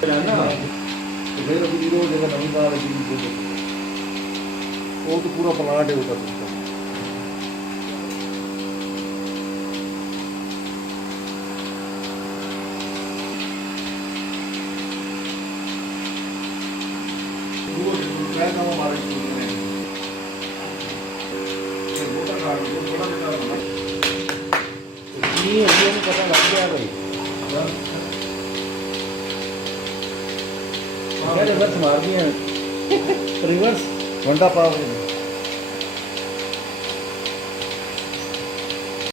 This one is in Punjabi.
ਨਾ ਤੇ ਫਿਰ ਅਭੀ ਉਹ ਜਗ੍ਹਾ ਨਵੀਂ ਬਾਹਰ ਲੱਗੀ ਉਹ ਤਾਂ ਪੂਰਾ ਪਲਾਟ ਹੈ ਉਹਦਾ ਸਿਸਟਮ। ਮੈਂ ਨਾ ਮਾਰੇ ਨੇ ਬੋਟਾ ਕਾਰਡ ਬੜਾ ਜਿਹਾ ਹੁੰਦਾ ਇਹ ਇਹਨੂੰ ਪਤਾ ਲੱਗ ਗਿਆ ਭਾਈ रिवर्स मार दिए रिवर्स घंटा पाव